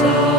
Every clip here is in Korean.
저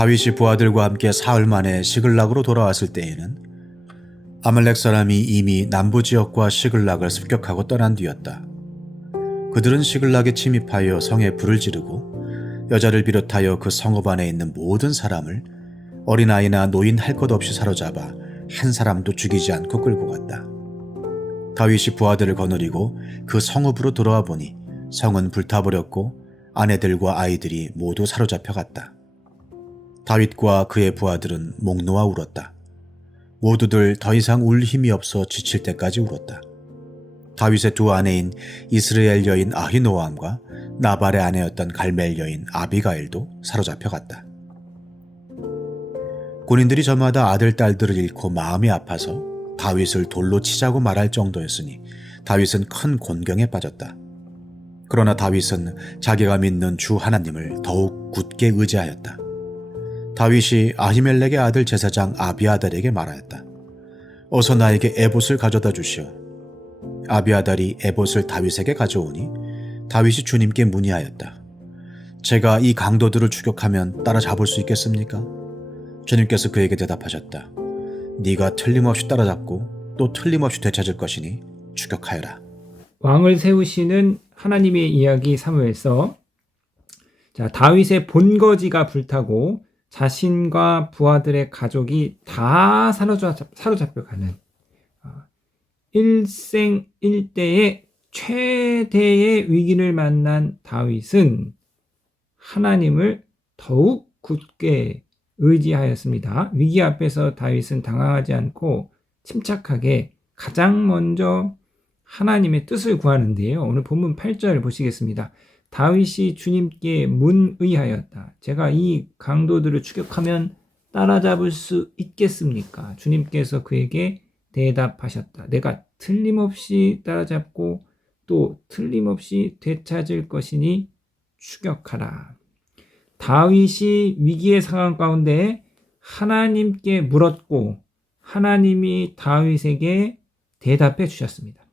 다윗이 부하들과 함께 사흘 만에 시글락으로 돌아왔을 때에는 아말렉 사람이 이미 남부 지역과 시글락을 습격하고 떠난 뒤였다. 그들은 시글락에 침입하여 성에 불을 지르고 여자를 비롯하여 그 성읍 안에 있는 모든 사람을 어린아이나 노인 할 것 없이 사로잡아 한 사람도 죽이지 않고 끌고 갔다. 다윗이 부하들을 거느리고 그 성읍으로 돌아와 보니 성은 불타버렸고 아내들과 아이들이 모두 사로잡혀 갔다. 다윗과 그의 부하들은 목 놓아 울었다. 모두들 더 이상 울 힘이 없어 지칠 때까지 울었다. 다윗의 두 아내인 이스라엘 여인 아히노암과 나발의 아내였던 갈멜 여인 아비가일도 사로잡혀 갔다. 군인들이 저마다 아들, 딸들을 잃고 마음이 아파서 다윗을 돌로 치자고 말할 정도였으니 다윗은 큰 곤경에 빠졌다. 그러나 다윗은 자기가 믿는 주 하나님을 더욱 굳게 의지하였다. 다윗이 아히멜렉의 아들 제사장 아비아달에게 말하였다. 어서 나에게 에봇을 가져다 주시오. 아비아달이 에봇을 다윗에게 가져오니 다윗이 주님께 문의하였다. 제가 이 강도들을 추격하면 따라잡을 수 있겠습니까? 주님께서 그에게 대답하셨다. 네가 틀림없이 따라잡고 또 틀림없이 되찾을 것이니 추격하여라. 왕을 세우시는 하나님의 이야기 사무에서 자 다윗의 본거지가 불타고 자신과 부하들의 가족이 다 사로잡, 사로잡혀가는 아, 일생 일대의 최대의 위기를 만난 다윗은 하나님을 더욱 굳게 의지하였습니다. 위기 앞에서 다윗은 당황하지 않고 침착하게 가장 먼저 하나님의 뜻을 구하는데요. 오늘 본문 8절 보시겠습니다. 다윗이 주님께 문의하였다. 제가 이 강도들을 추격하면 따라잡을 수 있겠습니까? 주님께서 그에게 대답하셨다. 내가 틀림없이 따라잡고 또 틀림없이 되찾을 것이니 추격하라. 다윗이 위기의 상황 가운데 하나님께 물었고 하나님이 다윗에게 대답해 주셨습니다.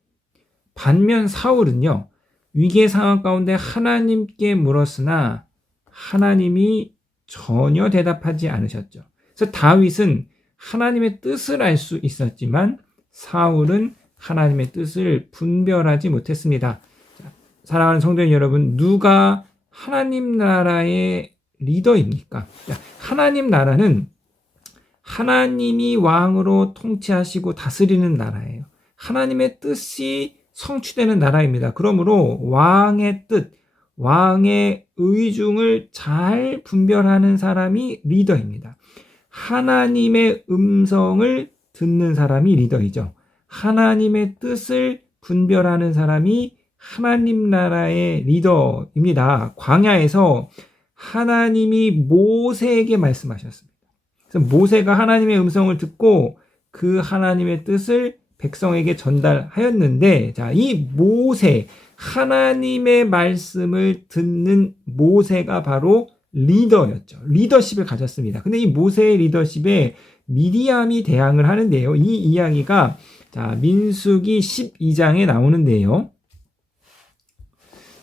반면 사울은요, 위기의 상황 가운데 하나님께 물었으나 하나님이 전혀 대답하지 않으셨죠. 그래서 다윗은 하나님의 뜻을 알 수 있었지만 사울은 하나님의 뜻을 분별하지 못했습니다. 자, 사랑하는 성도님 여러분, 누가 하나님 나라의 리더입니까? 자, 하나님 나라는 하나님이 왕으로 통치하시고 다스리는 나라예요. 하나님의 뜻이 성취되는 나라입니다. 그러므로 왕의 뜻, 왕의 의중을 잘 분별하는 사람이 리더입니다. 하나님의 음성을 듣는 사람이 리더이죠. 하나님의 뜻을 분별하는 사람이 하나님 나라의 리더입니다. 광야에서 하나님이 모세에게 말씀하셨습니다. 그래서 모세가 하나님의 음성을 듣고 그 하나님의 뜻을 백성에게 전달하였는데, 자, 이 모세, 하나님의 말씀을 듣는 모세가 바로 리더였죠. 리더십을 가졌습니다. 근데 이 모세의 리더십에 미디암이 대항을 하는데요. 이 이야기가 자, 민수기 12장에 나오는데요.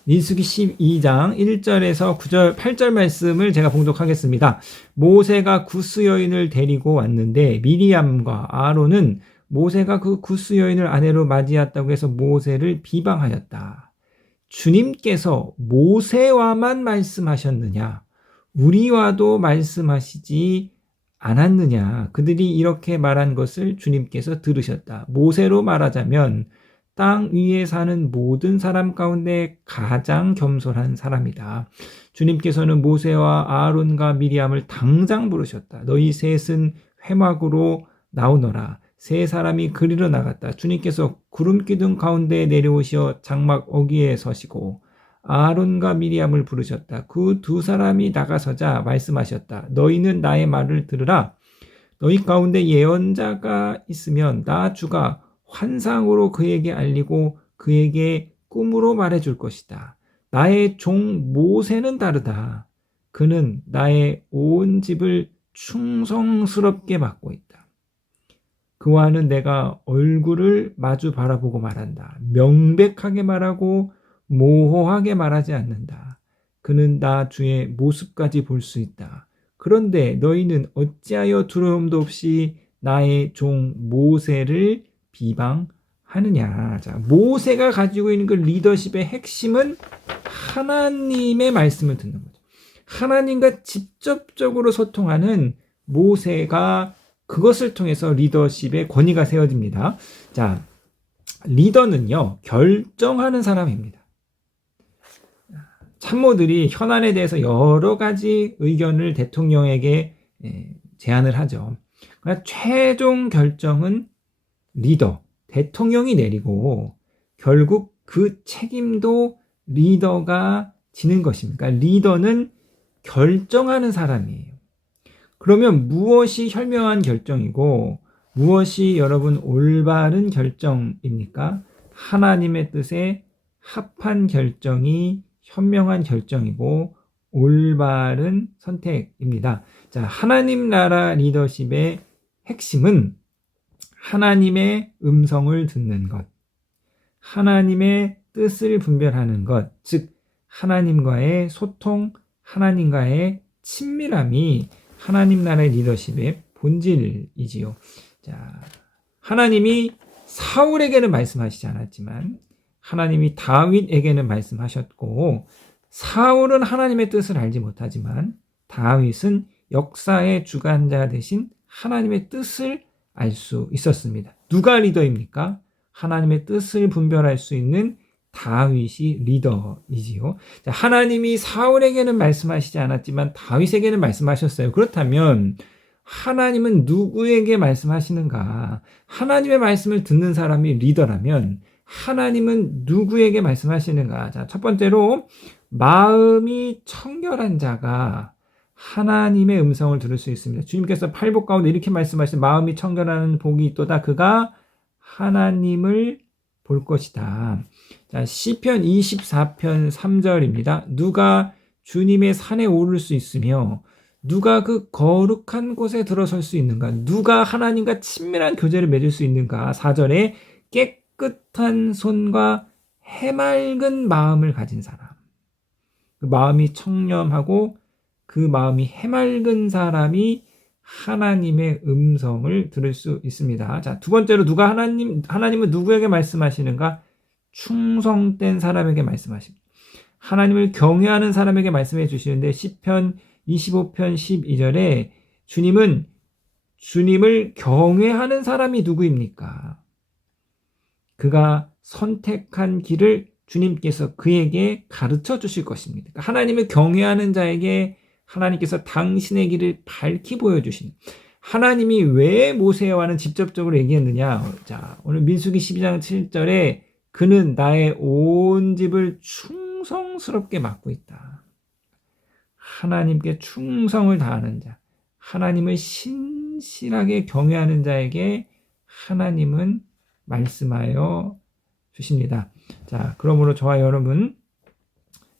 민수기 12장 1절에서 9절, 8절 말씀을 제가 봉독하겠습니다. 모세가 구스 여인을 데리고 왔는데 미리암과 아론은 모세가 그 구스 여인을 아내로 맞이했다고 해서 모세를 비방하였다. 주님께서 모세와만 말씀하셨느냐? 우리와도 말씀하시지 않았느냐? 그들이 이렇게 말한 것을 주님께서 들으셨다. 모세로 말하자면 땅 위에 사는 모든 사람 가운데 가장 겸손한 사람이다. 주님께서는 모세와 아론과 미리암을 당장 부르셨다. 너희 셋은 회막으로 나오너라. 세 사람이 그리러 나갔다. 주님께서 구름 기둥 가운데 내려오시어 장막 어귀에 서시고 아론과 미리암을 부르셨다. 그 두 사람이 나가서자 말씀하셨다. 너희는 나의 말을 들으라. 너희 가운데 예언자가 있으면 나 주가 환상으로 그에게 알리고 그에게 꿈으로 말해줄 것이다. 나의 종 모세는 다르다. 그는 나의 온 집을 충성스럽게 맡고 있다. 그와는 내가 얼굴을 마주 바라보고 말한다. 명백하게 말하고 모호하게 말하지 않는다. 그는 나 주의 모습까지 볼 수 있다. 그런데 너희는 어찌하여 두려움도 없이 나의 종 모세를 비방하느냐. 자, 모세가 가지고 있는 그 리더십의 핵심은 하나님의 말씀을 듣는 거죠. 하나님과 직접적으로 소통하는 모세가 그것을 통해서 리더십의 권위가 세워집니다. 자, 리더는요, 결정하는 사람입니다. 참모들이 현안에 대해서 여러 가지 의견을 대통령에게 예, 제안을 하죠. 최종 결정은 리더, 대통령이 내리고 결국 그 책임도 리더가 지는 것입니다. 그러니까 리더는 결정하는 사람이에요. 그러면 무엇이 현명한 결정이고 무엇이 여러분 올바른 결정입니까? 하나님의 뜻에 합한 결정이 현명한 결정이고 올바른 선택입니다. 자, 하나님 나라 리더십의 핵심은 하나님의 음성을 듣는 것, 하나님의 뜻을 분별하는 것, 즉, 하나님과의 소통, 하나님과의 친밀함이 하나님 나라의 리더십의 본질이지요. 자, 하나님이 사울에게는 말씀하시지 않았지만, 하나님이 다윗에게는 말씀하셨고, 사울은 하나님의 뜻을 알지 못하지만, 다윗은 역사의 주관자 대신 하나님의 뜻을 알 수 있었습니다. 누가 리더입니까? 하나님의 뜻을 분별할 수 있는 다윗이 리더이지요. 자, 하나님이 사울에게는 말씀하시지 않았지만 다윗에게는 말씀하셨어요. 그렇다면 하나님은 누구에게 말씀하시는가? 하나님의 말씀을 듣는 사람이 리더라면 하나님은 누구에게 말씀하시는가? 자, 첫 번째로 마음이 청결한 자가 하나님의 음성을 들을 수 있습니다. 주님께서 팔복 가운데 이렇게 말씀하신 마음이 청결한 복이 있도다. 그가 하나님을 볼 것이다. 자, 시편 24편 3절입니다. 누가 주님의 산에 오를 수 있으며 누가 그 거룩한 곳에 들어설 수 있는가? 누가 하나님과 친밀한 교제를 맺을 수 있는가? 4절에 깨끗한 손과 해맑은 마음을 가진 사람. 그 마음이 청렴하고 그 마음이 해맑은 사람이 하나님의 음성을 들을 수 있습니다. 자, 두 번째로 누가 하나님, 하나님은 누구에게 말씀하시는가? 충성된 사람에게 말씀하십니다. 하나님을 경외하는 사람에게 말씀해 주시는데, 10편 25편 12절에 주님은 주님을 경외하는 사람이 누구입니까? 그가 선택한 길을 주님께서 그에게 가르쳐 주실 것입니다. 그러니까 하나님을 경외하는 자에게 하나님께서 당신의 길을 밝히 보여주신 하나님이 왜 모세와는 직접적으로 얘기했느냐? 자, 오늘 민수기 12장 7절에 그는 나의 온 집을 충성스럽게 맡고 있다. 하나님께 충성을 다하는 자, 하나님을 신실하게 경외하는 자에게 하나님은 말씀하여 주십니다. 자, 그러므로 저와 여러분,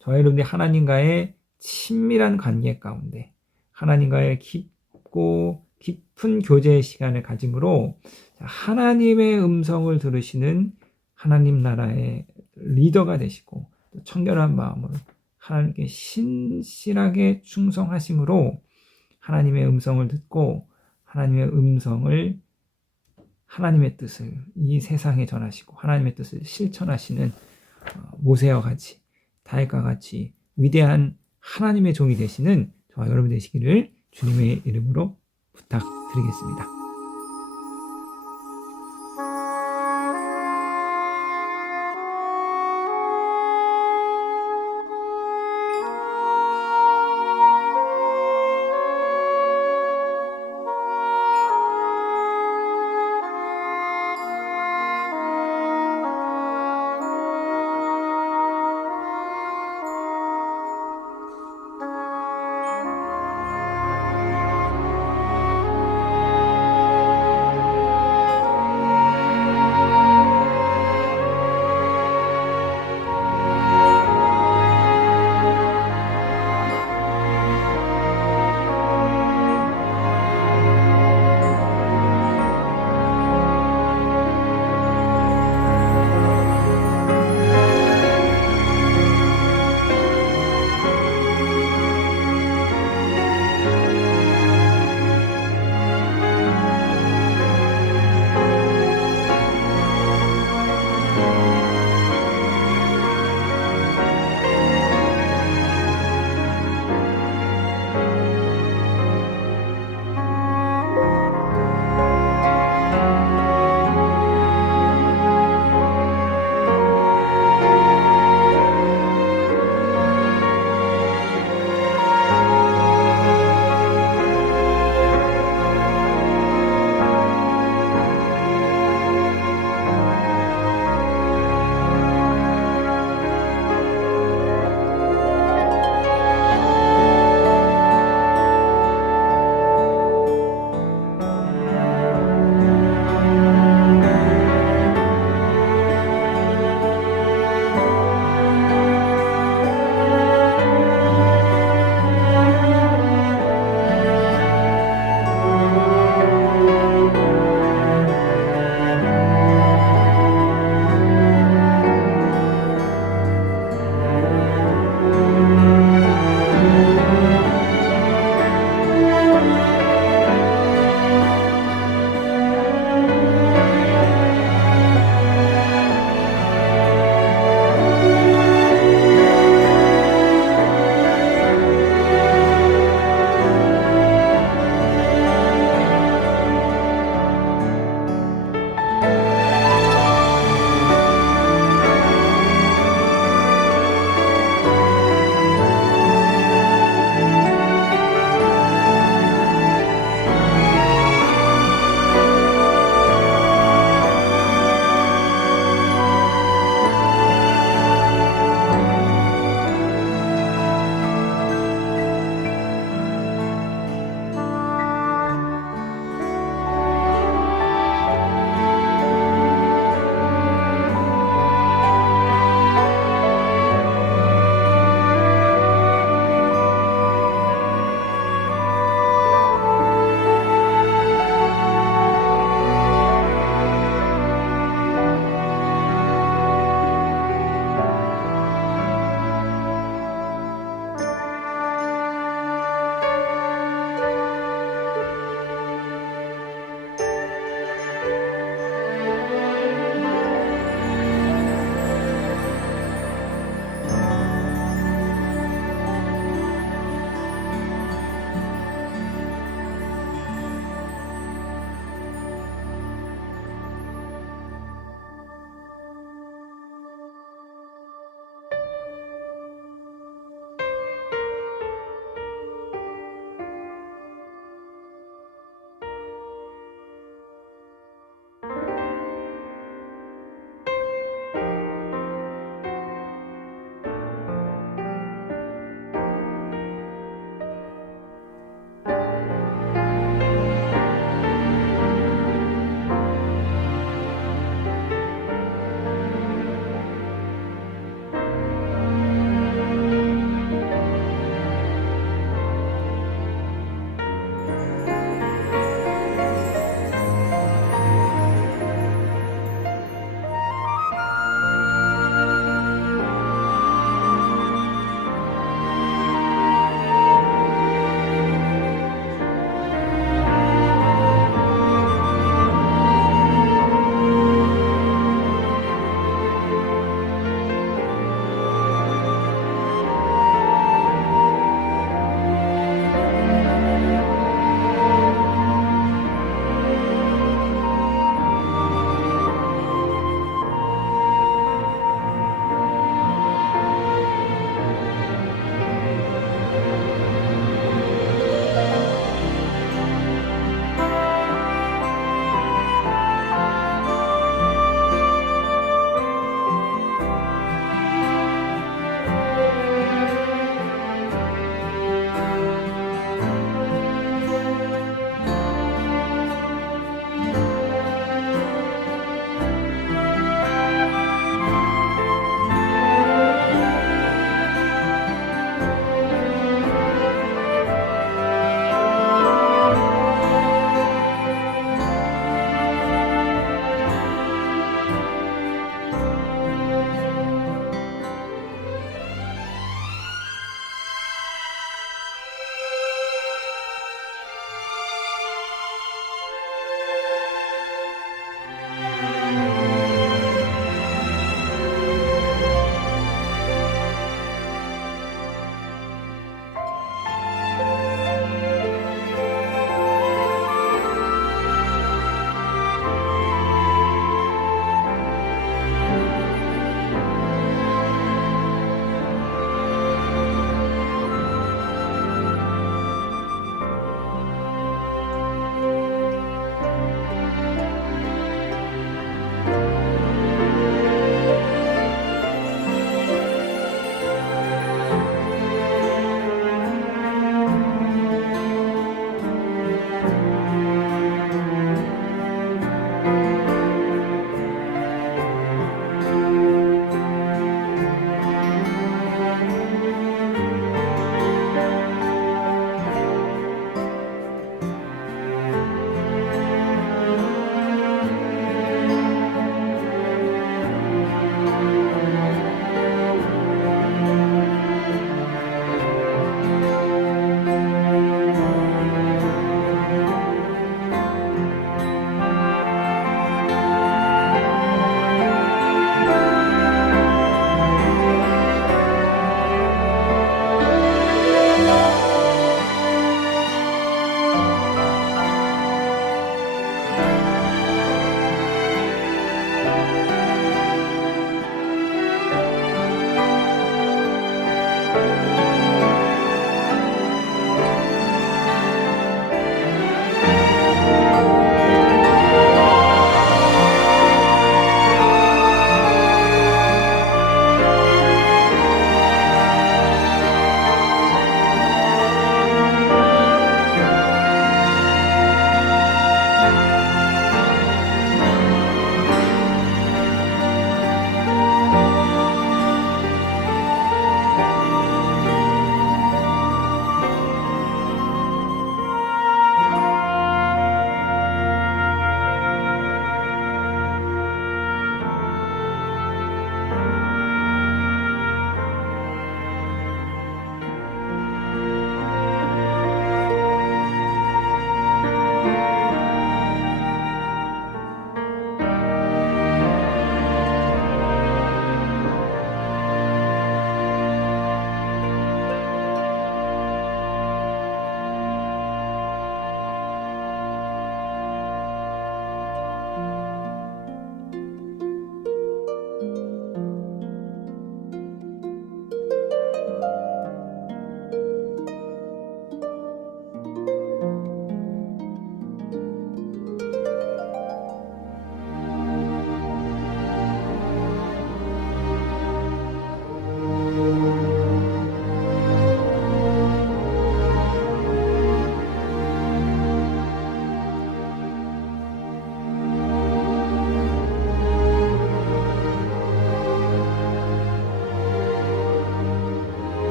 저와 여러분이 하나님과의 친밀한 관계 가운데 하나님과의 깊고 깊은 교제의 시간을 가짐으로 하나님의 음성을 들으시는 하나님 나라의 리더가 되시고 청결한 마음으로 하나님께 신실하게 충성하심으로 하나님의 음성을 듣고 하나님의 음성을 하나님의 뜻을 이 세상에 전하시고 하나님의 뜻을 실천하시는 어, 모세와 같이 다윗과 같이 위대한 하나님의 종이 되시는 저와 여러분 되시기를 주님의 이름으로 부탁드리겠습니다.